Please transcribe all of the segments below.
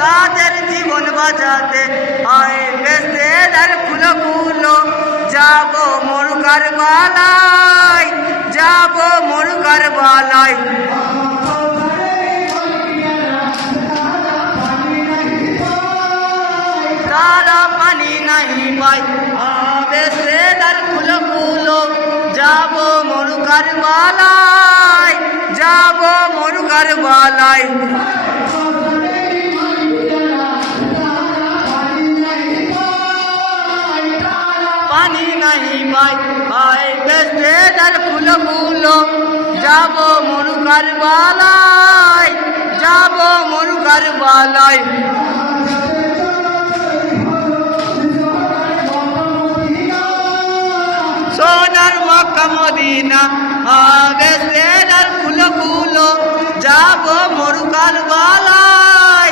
তাদের জীবন বাঁচাতে হয় বেঁচে তার ফুলো ফুলো যাব মরুকার বালাই, যাব মরুকার বালাই। তারা পানি নাহি পাই বেঁচে তার ফুলো ফুলো যাব মরুকার বালাই, যাব মরুকার বালাই। পানি নাহি পাই বেঁচে তার ফুলো ফুলো যাব মরুকার বালাই, যাব মরুকার বালাই। সোনার মক্কা মদিনা বেঁচে তার ফুলো ফুলো যাব মরুকার বালাই,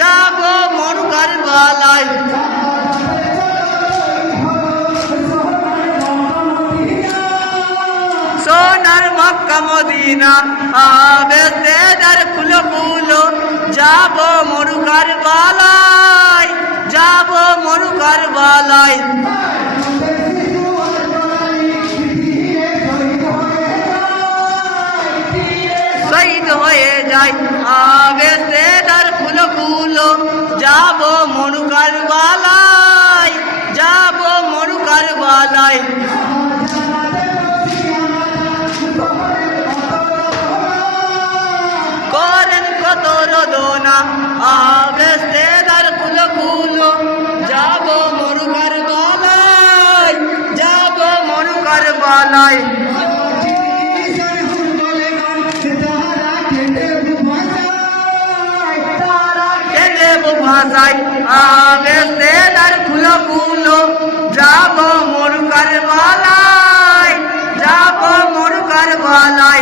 যাব মরুকার বালাই। সোনার মক্কা মদিনা বেঁচে তার ফুলো ফুলো যাব মরুকার বালাই, যাব মরুকার বালাই। শহীদ হয়ে যায় বেঁচে তার ফুলো ফুলো যাব মরুকার বালাই, যাব মরুকার বালাই। করেন কত রোদনা বেঁচে তার ফুলো ফুলো যাব মরুকার বালাই, যাব মরুকার বালাই। ভাষায় বেঁচে তার ফুলো ফুলো যাব মরুকার বালাই, যাব মরুকার বালাই।